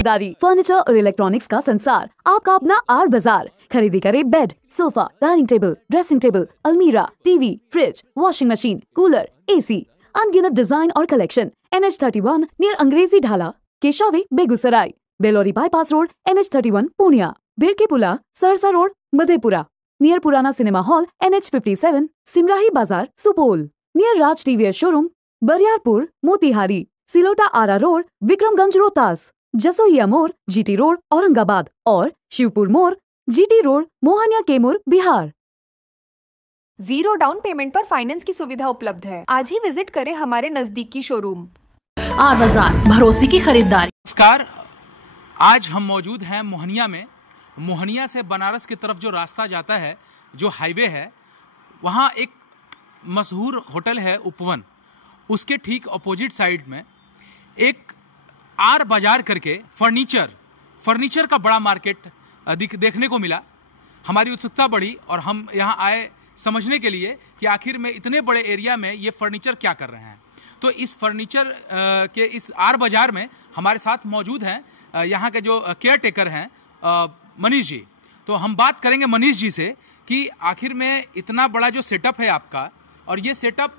खरीदारी, फर्नीचर और इलेक्ट्रॉनिक्स का संसार, आपका अपना आर बाजार। खरीदी करे bed, sofa, dining table, dressing table, अलमीरा, TV, fridge, washing machine, cooler, AC, अनगिनत डिजाइन और collection. NH31 near Angrezi Dhala, Keshavi, Begusarai, Belori bypass road, NH31 Purnia, Birkepula, Sarsa road, Madhepura, near पुराना सिनेमा हॉल, NH57, सिमराही बाजार, Supaul, near Raj TVS showroom, Bariyarpur, Motihari, Silota Ara road, Vikramganj Rohtas, Jasoiya मोड़, GT रोड, औरंगाबाद और शिवपुर मोड़, GT road, Mohania Kaimur, Bihar. 0 down payment पर finance की सुविधा उपलब्ध है। आज ही विजिट करें हमारे नजदीकी शोरूम। आर बाजार, भरोसे की खरीदारी। नमस्कार, आज हम मौजूद हैं मोहनिया में। मोहनिया से बनारस की तरफ जो रास्ता जाता है, जो हाईवे है, वहाँ एक मशहूर होटल है उपवन। उसके ठीक अपोजिट साइड में एक आर बाजार करके फर्नीचर का बड़ा मार्केट देखने को मिला। हमारी उत्सुकता बढ़ी और हम यहाँ आए समझने के लिए कि आखिर में इतने बड़े एरिया में ये फर्नीचर क्या कर रहे हैं। तो इस फर्नीचर के इस आर बाजार में हमारे साथ मौजूद हैं यहाँ के जो केयर टेकर हैं मनीष जी। तो हम बात करेंगे मनीष जी से कि आखिर में इतना बड़ा जो सेटअप है आपका, और ये सेटअप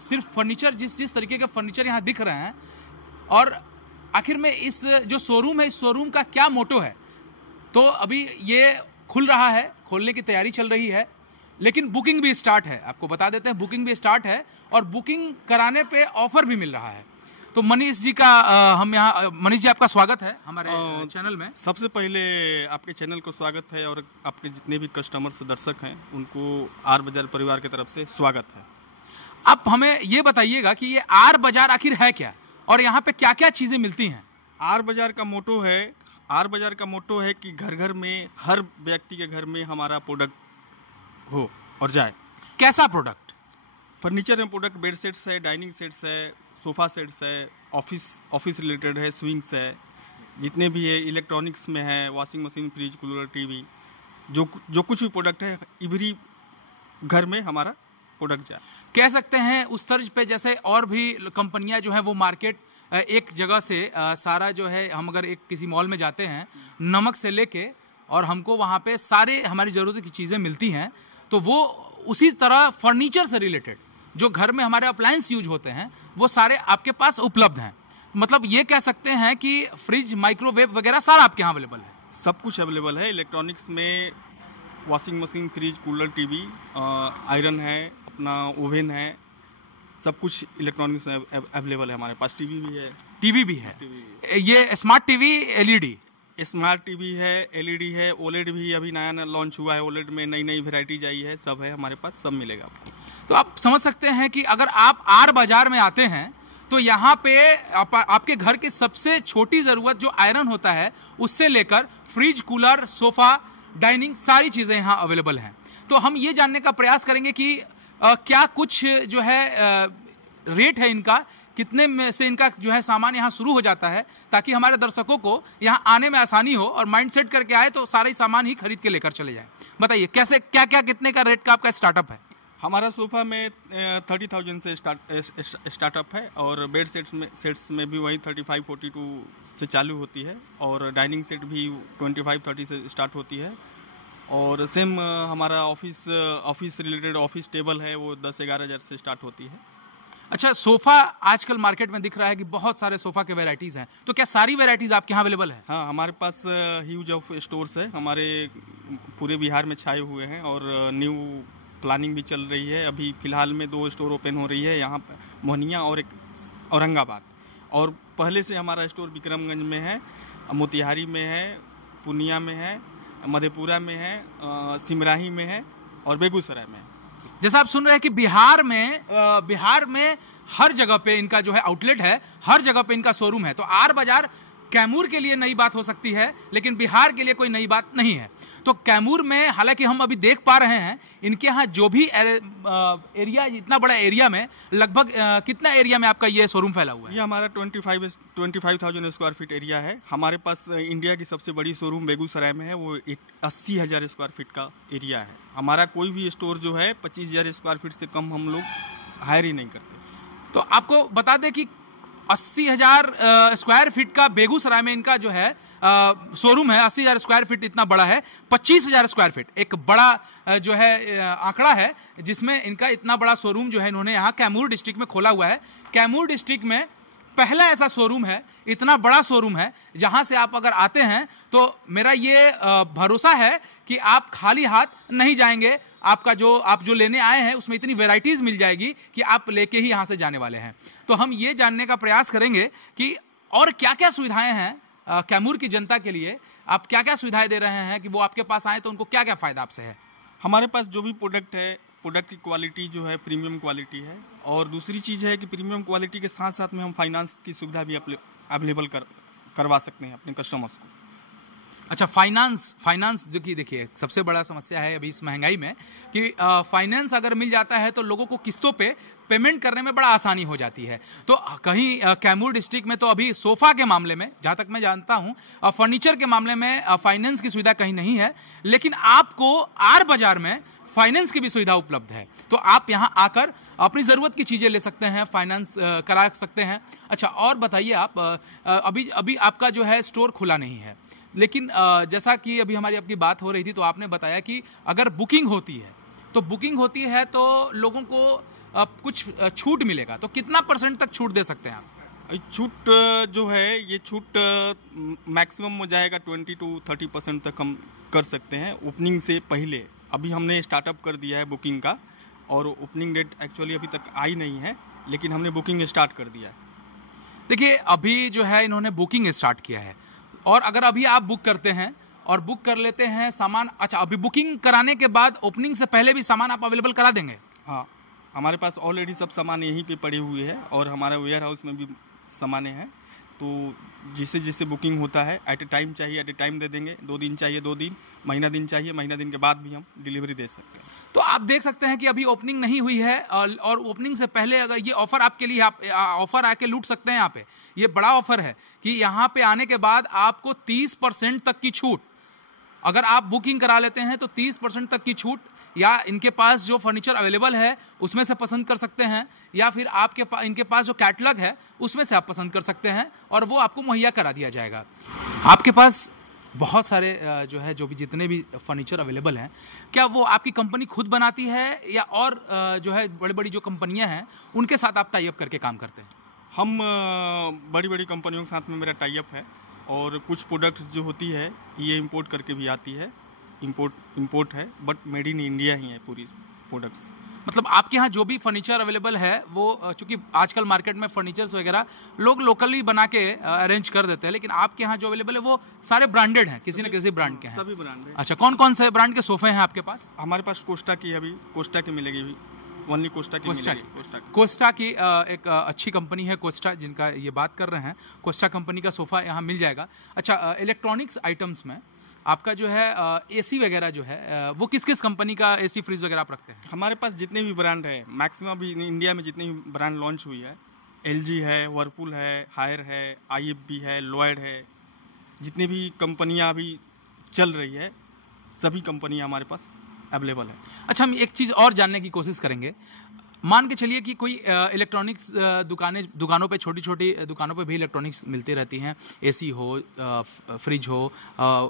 सिर्फ फर्नीचर, जिस तरीके के फर्नीचर यहाँ दिख रहे हैं, और आखिर में इस जो शोरूम है, इस शोरूम का क्या मोटो है। तो अभी ये खुल रहा है, खोलने की तैयारी चल रही है, लेकिन बुकिंग भी स्टार्ट है। आपको बता देते हैं, बुकिंग भी स्टार्ट है और बुकिंग कराने पे ऑफर भी मिल रहा है। तो मनीष जी का मनीष जी, आपका स्वागत है हमारे चैनल में। सबसे पहले आपके चैनल को स्वागत है और आपके जितने भी कस्टमर्स दर्शक हैं उनको आर बाजार परिवार की तरफ से स्वागत है। आप हमें ये बताइएगा कि ये आर बाजार आखिर है क्या और यहाँ पे क्या क्या चीज़ें मिलती हैं। आर बाजार का मोटो है कि घर घर में, हर व्यक्ति के घर में हमारा प्रोडक्ट हो और जाए। कैसा प्रोडक्ट? फर्नीचर में प्रोडक्ट, बेड सेट्स है, डाइनिंग सेट्स है, सोफ़ा सेट्स है, ऑफिस रिलेटेड है, स्विंग्स है, जितने भी है, इलेक्ट्रॉनिक्स में है, washing machine, fridge, cooler, TV, जो कुछ भी प्रोडक्ट है, एवरी घर में हमारा प्रोडक्ट जाए। कह सकते हैं उस तर्ज पे जैसे और भी कंपनियां जो है वो मार्केट एक जगह से सारा जो है, हम अगर एक किसी मॉल में जाते हैं, नमक से लेके और हमको वहाँ पे सारे हमारी ज़रूरत की चीज़ें मिलती हैं, तो वो उसी तरह फर्नीचर से रिलेटेड जो घर में हमारे अप्लायंस यूज होते हैं वो सारे आपके पास उपलब्ध हैं। मतलब ये कह सकते हैं कि फ्रिज, माइक्रोवेव वगैरह सारा आपके यहाँ अवेलेबल है। सब कुछ अवेलेबल है। इलेक्ट्रॉनिक्स में washing machine, fridge, cooler, TV, iron है, अपना ओवन है, सब कुछ इलेक्ट्रॉनिक्स में अवेलेबल है हमारे पास। टीवी भी है। ये smart TV, LED? Smart TV है, एलईडी है, ओलेड भी अभी नया लॉन्च हुआ है। ओलेड में नई वैरायटीज आई है, सब है हमारे पास, सब मिलेगा आपको। तो आप समझ सकते हैं कि अगर आप आर बाजार में आते हैं तो यहाँ पे आपके घर की सबसे छोटी ज़रूरत जो आयरन होता है उससे लेकर फ्रिज, कूलर, सोफ़ा, डाइनिंग, सारी चीज़ें यहाँ अवेलेबल हैं। तो हम ये जानने का प्रयास करेंगे कि क्या कुछ जो है रेट है इनका, कितने में से इनका जो है सामान यहाँ शुरू हो जाता है, ताकि हमारे दर्शकों को यहाँ आने में आसानी हो और माइंड सेट करके आए तो सारे सामान ही खरीद के लेकर चले जाएं। बताइए कैसे, क्या क्या कितने का रेट का आपका स्टार्टअप है? हमारा सोफ़ा में 30,000 से स्टार्टअप है और बेड सेट्स में भी वही 35-42 से चालू होती है, और डाइनिंग सेट भी 25-30 से स्टार्ट होती है। और सेम हमारा ऑफिस रिलेटेड ऑफिस टेबल है, वो 10-11 हज़ार से स्टार्ट होती है। अच्छा, सोफ़ा आजकल मार्केट में दिख रहा है कि बहुत सारे सोफ़ा के वैरायटीज़ हैं, तो क्या सारी वैरायटीज़ आपके यहाँ अवेलेबल है? हाँ, हमारे पास ह्यूज ऑफ स्टोर्स है, हमारे पूरे बिहार में छाए हुए हैं, और न्यू प्लानिंग भी चल रही है। अभी फ़िलहाल में 2 स्टोर ओपन हो रही है, यहाँ मोहनिया और एक औरंगाबाद। और पहले से हमारा स्टोर विक्रमगंज में है, मोतिहारी में है, पूर्णिया में है, मधेपुरा में है, सिमराही में है और बेगूसराय में है। जैसा आप सुन रहे हैं कि बिहार में हर जगह पे इनका जो है आउटलेट है, हर जगह पे इनका शोरूम है। तो आर बाजार कैमूर के लिए नई बात हो सकती है, लेकिन बिहार के लिए कोई नई बात नहीं है। तो कैमूर में हालांकि हम अभी देख पा रहे हैं इनके यहाँ जो भी एरिया, इतना बड़ा एरिया में लगभग कितना एरिया में आपका ये शोरूम फैला हुआ है? ये हमारा 25,000 स्क्वायर फीट एरिया है। हमारे पास इंडिया की सबसे बड़ी शोरूम बेगूसराय में है, वो 80,000 स्क्वायर फीट का एरिया है। हमारा कोई भी स्टोर जो है 25,000 स्क्वायर फीट से कम हम लोग हायर ही नहीं करते। तो आपको बता दें कि 80,000 स्क्वायर फीट का बेगूसराय में इनका जो है शोरूम है। 80,000 स्क्वायर फीट इतना बड़ा है। 25,000 स्क्वायर फीट एक बड़ा जो है आंकड़ा है, जिसमें इनका इतना बड़ा शोरूम जो है इन्होंने यहाँ कैमूर डिस्ट्रिक्ट में खोला हुआ है। कैमूर डिस्ट्रिक्ट में पहला ऐसा शोरूम है, इतना बड़ा शोरूम है, जहां से आप अगर आते हैं तो मेरा ये भरोसा है कि आप खाली हाथ नहीं जाएंगे। आप जो लेने आए हैं उसमें इतनी वैरायटीज मिल जाएगी कि आप लेके ही यहां से जाने वाले हैं। तो हम ये जानने का प्रयास करेंगे कि और क्या क्या सुविधाएं हैं कैमूर की जनता के लिए, आप क्या क्या सुविधाएं दे रहे हैं कि वो आपके पास आए तो उनको क्या क्या फायदा आपसे है। हमारे पास जो भी प्रोडक्ट है, प्रोडक्ट की क्वालिटी जो है प्रीमियम क्वालिटी है, और दूसरी चीज़ है कि प्रीमियम क्वालिटी के साथ साथ में हम फाइनेंस की सुविधा भी अवेलेबल करवा सकते हैं अपने कस्टमर्स को। अच्छा, फाइनेंस जो कि देखिए सबसे बड़ा समस्या है अभी इस महंगाई में कि फाइनेंस अगर मिल जाता है तो लोगों को किस्तों पे पेमेंट करने में बड़ा आसानी हो जाती है। तो कहीं कैमूर डिस्ट्रिक्ट में तो अभी सोफा के मामले में, जहां तक मैं जानता हूं, फर्नीचर के मामले में फाइनेंस की सुविधा कहीं नहीं है, लेकिन आपको आर बाजार में फाइनेंस की भी सुविधा उपलब्ध है। तो आप यहां आकर अपनी ज़रूरत की चीज़ें ले सकते हैं, फाइनेंस करा सकते हैं। अच्छा, और बताइए आप, अभी आपका जो है स्टोर खुला नहीं है, लेकिन जैसा कि अभी हमारी आपकी बात हो रही थी तो आपने बताया कि अगर बुकिंग होती है तो लोगों को कुछ छूट मिलेगा। तो कितना % तक छूट दे सकते हैं आप? छूट जो है ये छूट मैक्सिमम हो जाएगा 20 to 30% तक हम कर सकते हैं ओपनिंग से पहले। अभी हमने स्टार्टअप कर दिया है बुकिंग का, और ओपनिंग डेट एक्चुअली अभी तक आई नहीं है, लेकिन हमने बुकिंग स्टार्ट कर दिया है। देखिए, अभी जो है इन्होंने बुकिंग स्टार्ट किया है, और अगर अभी आप बुक करते हैं और बुक कर लेते हैं सामान, अच्छा अभी बुकिंग कराने के बाद ओपनिंग से पहले भी सामान आप अवेलेबल करा देंगे? हाँ, हमारे पास ऑलरेडी सब सामान यहीं पे पड़े हुए हैं, और हमारे वेयर हाउस में भी सामानें हैं। तो जिसे जिसे बुकिंग होता है एट ए टाइम चाहिए एट ए टाइम दे देंगे। 2 दिन चाहिए 2 दिन, महीना दिन चाहिए महीना दिन के बाद भी हम डिलीवरी दे सकते हैं। तो आप देख सकते हैं कि अभी ओपनिंग नहीं हुई है, और ओपनिंग से पहले अगर ये ऑफर आपके लिए, आप ऑफर आके लूट सकते हैं। यहाँ पे ये बड़ा ऑफर है कि यहाँ पे आने के बाद आपको 30% तक की छूट, अगर आप बुकिंग करा लेते हैं तो 30% तक की छूट, या इनके पास जो फर्नीचर अवेलेबल है उसमें से पसंद कर सकते हैं, या फिर इनके पास जो कैटलॉग है उसमें से आप पसंद कर सकते हैं, और वो आपको मुहैया करा दिया जाएगा। आपके पास बहुत सारे जो भी जितने भी फर्नीचर अवेलेबल हैं, क्या वो आपकी कंपनी खुद बनाती है, या और जो है बड़ी बड़ी जो कंपनियां हैं उनके साथ आप टाई अप करके काम करते हैं? हम बड़ी बड़ी कंपनियों के साथ में मेरा टाई अप है, और कुछ प्रोडक्ट्स जो होती है ये इंपोर्ट करके भी आती है। इंपोर्ट है, बट मेड इन इंडिया ही है पूरी प्रोडक्ट्स। मतलब आपके यहाँ जो भी फर्नीचर अवेलेबल है वो, चूंकि आजकल मार्केट में फर्नीचर्स वगैरह लोग लोकली बना के अरेंज कर देते हैं, लेकिन आपके यहाँ जो अवेलेबल है वो सारे ब्रांडेड हैं, किसी न किसी ब्रांड के हैं? सभी ब्रांड हैं। अच्छा, कौन कौन से ब्रांड के सोफे हैं आपके पास? हमारे पास कोस्टा की, अभी कोस्टा की मिलेगी, अभी ओनली कोस्टा की मिलेगी। कोस्टा की एक अच्छी कंपनी है कोस्टा, जिनका ये बात कर रहे हैं। कोस्टा कंपनी का सोफा यहाँ मिल जाएगा। अच्छा, इलेक्ट्रॉनिक्स आइटम्स में आपका जो है एसी वगैरह जो है वो किस किस कंपनी का एसी फ्रिज वगैरह आप रखते हैं? हमारे पास जितने भी ब्रांड है, मैक्सिमम अभी इंडिया में जितने भी ब्रांड लॉन्च हुई है, LG है, वर्लपूल है, हायर है, IFB है, लॉयड है, जितनी भी कंपनियां अभी चल रही है सभी कंपनियां हमारे पास अवेलेबल है। अच्छा, हम एक चीज़ और जानने की कोशिश करेंगे। मान के चलिए कि कोई इलेक्ट्रॉनिक्स दुकानों पे, छोटी छोटी दुकानों पे भी इलेक्ट्रॉनिक्स मिलती रहती हैं, एसी हो, फ्रिज हो,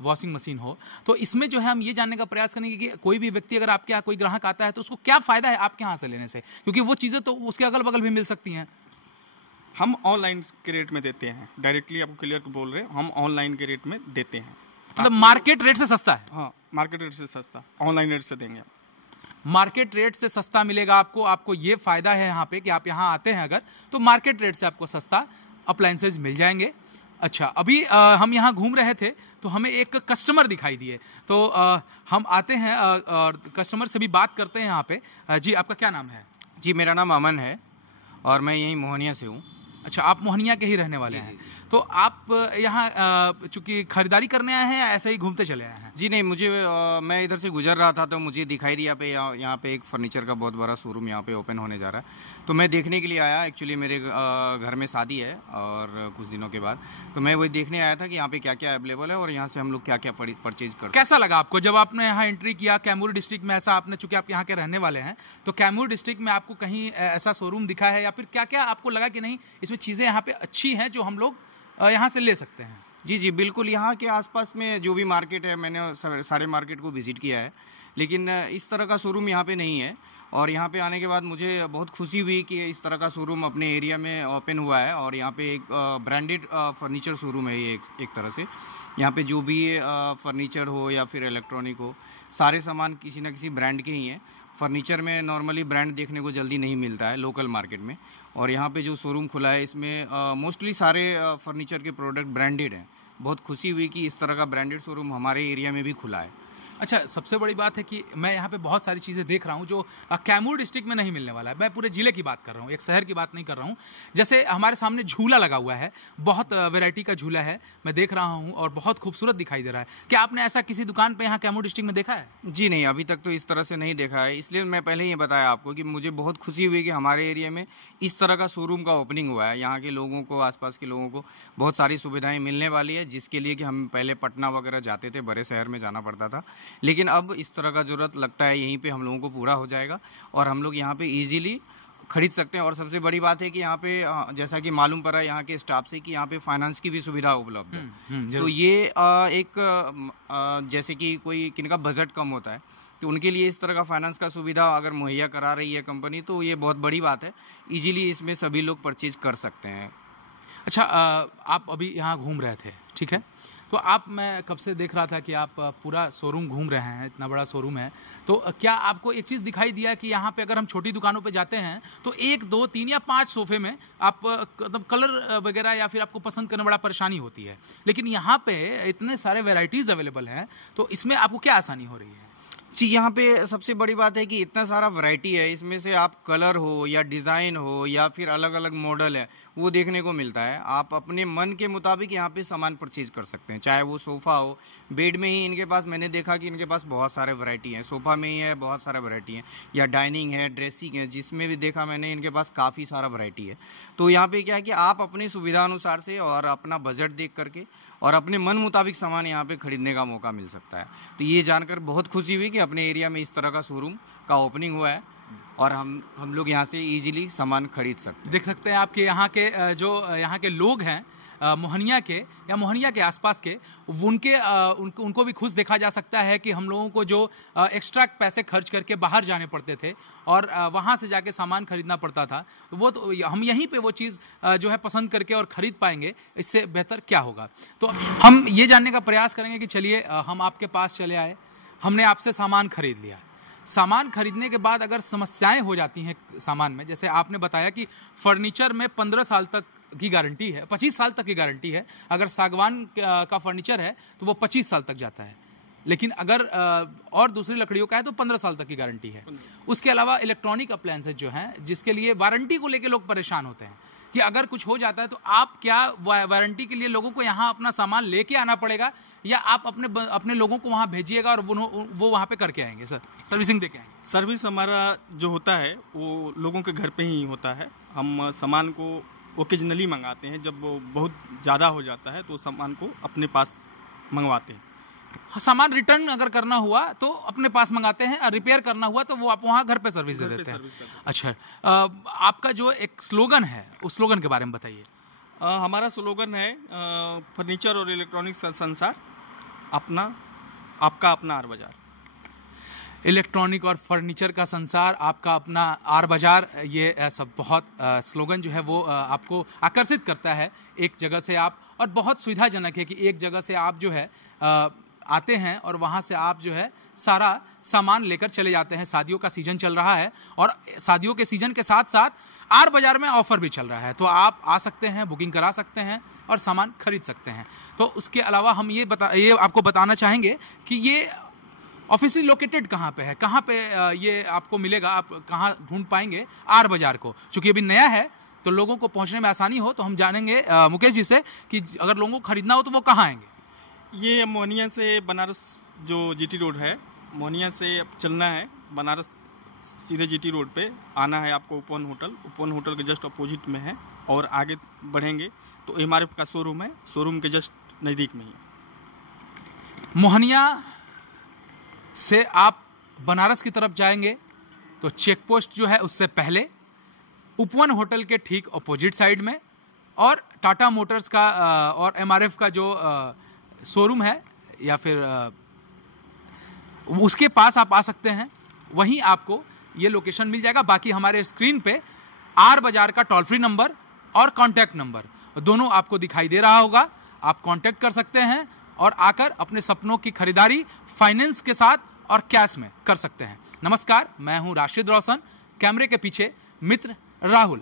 वॉशिंग मशीन हो। तो इसमें जो है हम ये जानने का प्रयास करेंगे कि कोई भी व्यक्ति, अगर आपके यहाँ कोई ग्राहक आता है तो उसको क्या फ़ायदा है आपके यहाँ से लेने से, क्योंकि वो चीज़ें तो उसके अगल बगल भी मिल सकती हैं। हम ऑनलाइन के रेट में देते हैं, डायरेक्टली आपको क्लियर बोल रहे हैं, हम ऑनलाइन के रेट में देते हैं। मतलब मार्केट रेट से सस्ता है? हाँ, मार्केट रेट से सस्ता, ऑनलाइन रेट से देंगे। मार्केट रेट से सस्ता मिलेगा आपको ये फायदा है यहाँ पे कि आप यहाँ आते हैं अगर, तो मार्केट रेट से आपको सस्ता अप्लायंसेज मिल जाएंगे। अच्छा, अभी हम यहाँ घूम रहे थे तो हमें एक कस्टमर दिखाई दिए, तो हम आते हैं और कस्टमर से भी बात करते हैं यहाँ पे। जी, आपका क्या नाम है? जी, मेरा नाम अमन है और मैं यहीं मोहनिया से हूँ। अच्छा, आप मोहनिया के ही रहने वाले हैं? तो आप यहाँ चूंकि खरीदारी करने आए हैं या ऐसे ही घूमते चले आए हैं? जी नहीं, मैं इधर से गुजर रहा था तो मुझे दिखाई दिया यहाँ पे एक फर्नीचर का बहुत बड़ा शोरूम यहाँ पे ओपन होने जा रहा है, तो मैं देखने के लिए आया। एक्चुअली मेरे घर में शादी है और कुछ दिनों के बाद, तो मैं वही देखने आया था कि यहाँ पे क्या क्या अवेलेबल है और यहाँ से हम लोग क्या क्या परचेज कर। कैसा लगा आपको जब आपने यहाँ एंट्री किया कैमूर डिस्ट्रिक्ट में? ऐसा आपने, चूंकि आप यहाँ के रहने वाले हैं, तो कैमूर डिस्ट्रिक्ट में आपको कहीं ऐसा शोरूम दिखा है, या फिर क्या क्या आपको लगा कि नहीं इसमें इसमें चीज़ें यहाँ पे अच्छी हैं जो हम लोग यहाँ से ले सकते हैं? जी जी बिल्कुल, यहाँ के आसपास में जो भी मार्केट है, मैंने सारे मार्केट को विज़िट किया है, लेकिन इस तरह का शोरूम यहाँ पे नहीं है। और यहाँ पे आने के बाद मुझे बहुत खुशी हुई कि इस तरह का शोरूम अपने एरिया में ओपन हुआ है। और यहाँ पे एक ब्रांडेड फर्नीचर शोरूम है ये एक तरह से। यहाँ पे जो भी फर्नीचर हो या फिर इलेक्ट्रॉनिक हो, सारे सामान किसी न किसी ब्रांड के ही हैं। फर्नीचर में नॉर्मली ब्रांड देखने को जल्दी नहीं मिलता है लोकल मार्केट में, और यहाँ पे जो शोरूम खुला है इसमें मोस्टली सारे फर्नीचर के प्रोडक्ट ब्रांडेड हैं। बहुत खुशी हुई कि इस तरह का ब्रांडेड शोरूम हमारे एरिया में भी खुला है। अच्छा, सबसे बड़ी बात है कि मैं यहाँ पे बहुत सारी चीज़ें देख रहा हूँ जो कैमूर डिस्ट्रिक्ट में नहीं मिलने वाला है। मैं पूरे ज़िले की बात कर रहा हूँ, एक शहर की बात नहीं कर रहा हूँ। जैसे हमारे सामने झूला लगा हुआ है, बहुत वैरायटी का झूला है, मैं देख रहा हूँ और बहुत खूबसूरत दिखाई दे रहा है। क्या आपने ऐसा किसी दुकान पे यहाँ कैमूर डिस्ट्रिक्ट में देखा है? जी नहीं, अभी तक तो इस तरह से नहीं देखा है। इसलिए मैं पहले ही बताया आपको कि मुझे बहुत खुशी हुई कि हमारे एरिया में इस तरह का शोरूम का ओपनिंग हुआ है। यहाँ के लोगों को, आसपास के लोगों को बहुत सारी सुविधाएं मिलने वाली है, जिसके लिए कि हम पहले पटना वगैरह जाते थे, बड़े शहर में जाना पड़ता था। लेकिन अब इस तरह का ज़रूरत लगता है यहीं पे हम लोगों को पूरा हो जाएगा और हम लोग यहाँ पे इजीली खरीद सकते हैं। और सबसे बड़ी बात है कि यहाँ पे जैसा कि मालूम पड़ा यहाँ के स्टाफ से कि यहाँ पे फाइनेंस की भी सुविधा उपलब्ध है। तो ये एक जैसे कि कोई किनका बजट कम होता है तो उनके लिए इस तरह का फाइनेंस का सुविधा अगर मुहैया करा रही है कंपनी, तो ये बहुत बड़ी बात है। इजीली इसमें सभी लोग परचेज कर सकते हैं। अच्छा, आप अभी यहाँ घूम रहे थे, ठीक है, तो मैं कब से देख रहा था कि आप पूरा शोरूम घूम रहे हैं, इतना बड़ा शोरूम है। तो क्या आपको एक चीज़ दिखाई दिया कि यहाँ पे अगर हम छोटी दुकानों पे जाते हैं तो 1, 2, 3 या 5 सोफे में आप मतलब कलर वगैरह या फिर आपको पसंद करने बड़ा परेशानी होती है, लेकिन यहाँ पे इतने सारे वेराइटीज़ अवेलेबल हैं, तो इसमें आपको क्या आसानी हो रही है? जी, यहाँ पे सबसे बड़ी बात है कि इतना सारा वैरायटी है, इसमें से आप कलर हो या डिज़ाइन हो या फिर अलग अलग मॉडल है वो देखने को मिलता है। आप अपने मन के मुताबिक यहाँ पे सामान परचेज कर सकते हैं, चाहे वो सोफ़ा हो। बेड में ही इनके पास, मैंने देखा कि इनके पास बहुत सारे वैरायटी हैं, सोफ़ा में ही है बहुत सारा वैरायटी है, या डाइनिंग है, ड्रेसिंग है, जिसमें भी देखा मैंने इनके पास काफ़ी सारा वैरायटी है। तो यहाँ पे क्या है कि आप अपनी सुविधा अनुसार से और अपना बजट देख करके और अपने मन मुताबिक सामान यहाँ पे खरीदने का मौका मिल सकता है। तो ये जानकर बहुत खुशी हुई कि अपने एरिया में इस तरह का शोरूम का ओपनिंग हुआ है और हम लोग यहाँ से इजीली सामान खरीद सकते हैं। देख सकते हैं आपके यहाँ के जो यहाँ के लोग हैं मोहनिया के या मोहनिया के आसपास के, उनको भी खुश देखा जा सकता है कि हम लोगों को जो एक्स्ट्रा पैसे खर्च करके बाहर जाने पड़ते थे और वहाँ से जाके सामान खरीदना पड़ता था, वो तो हम यहीं पे वो चीज़ जो है पसंद करके और ख़रीद पाएंगे। इससे बेहतर क्या होगा? तो हम ये जानने का प्रयास करेंगे कि चलिए हम आपके पास चले आए, हमने आपसे सामान खरीद लिया। सामान खरीदने के बाद अगर समस्याएं हो जाती हैं सामान में, जैसे आपने बताया कि फर्नीचर में 15 साल तक की गारंटी है, 25 साल तक की गारंटी है। अगर सागवान का फर्नीचर है तो वो 25 साल तक जाता है, लेकिन अगर और दूसरी लकड़ियों का है तो 15 साल तक की गारंटी है। उसके अलावा इलेक्ट्रॉनिक अप्लायंसेज जो हैं, जिसके लिए वारंटी को लेकर लोग परेशान होते हैं कि अगर कुछ हो जाता है तो आप क्या वारंटी के लिए लोगों को यहाँ अपना सामान लेके आना पड़ेगा या आप अपने लोगों को वहाँ भेजिएगा और वो वहाँ पे करके आएंगे? सर, सर्विसिंग देके आएंगे? सर्विस हमारा जो होता है वो लोगों के घर पे ही होता है। हम सामान को ओकेजनली मंगाते हैं, जब वो बहुत ज़्यादा हो जाता है तो सामान को अपने पास मंगवाते हैं। सामान रिटर्न अगर करना हुआ तो अपने पास मंगाते हैं, और रिपेयर करना हुआ तो वो आप वहाँ घर पे सर्विस दे देते हैं। अच्छा, आपका जो एक स्लोगन है उस स्लोगन के बारे में बताइए। हमारा स्लोगन है फर्नीचर और इलेक्ट्रॉनिक्स का संसार, आपका अपना आर बाजार। इलेक्ट्रॉनिक और फर्नीचर का संसार, आपका अपना आर बाजार, ये सब बहुत स्लोगन जो है वो आपको आकर्षित करता है एक जगह से आप, और बहुत सुविधाजनक है कि एक जगह से आप जो है आते हैं और वहाँ से आप जो है सारा सामान लेकर चले जाते हैं। शादियों का सीज़न चल रहा है और शादियों के सीज़न के साथ साथ आर बाज़ार में ऑफ़र भी चल रहा है, तो आप आ सकते हैं, बुकिंग करा सकते हैं और सामान खरीद सकते हैं। तो उसके अलावा हम ये आपको बताना चाहेंगे कि ये ऑफिशियली लोकेटेड कहाँ पे है, कहाँ पे ये आपको मिलेगा, आप कहाँ ढूंढ पाएंगे आर बाज़ार को? चूँकि अभी नया है तो लोगों को पहुँचने में आसानी हो, तो हम जानेंगे मुकेश जी से कि अगर लोगों को खरीदना हो तो वो कहाँ आएंगे। ये मोहनिया से बनारस जो जीटी रोड है, मोहनिया से चलना है बनारस, सीधे जीटी रोड पे आना है आपको। उपवन होटल के जस्ट अपोजिट में है, और आगे बढ़ेंगे तो एमआरएफ का शोरूम है, शोरूम के जस्ट नज़दीक में ही। मोहनिया से आप बनारस की तरफ जाएंगे तो चेक पोस्ट जो है उससे पहले उपवन होटल के ठीक अपोजिट साइड में और टाटा मोटर्स का और MRF का जो शोरूम है या फिर उसके पास आप आ सकते हैं, वहीं आपको ये लोकेशन मिल जाएगा। बाकी हमारे स्क्रीन पे आर बाजार का टोल फ्री नंबर और कॉन्टैक्ट नंबर दोनों आपको दिखाई दे रहा होगा। आप कॉन्टैक्ट कर सकते हैं और आकर अपने सपनों की खरीदारी फाइनेंस के साथ और कैश में कर सकते हैं। नमस्कार, मैं हूं राशिद रोशन, कैमरे के पीछे मित्र राहुल।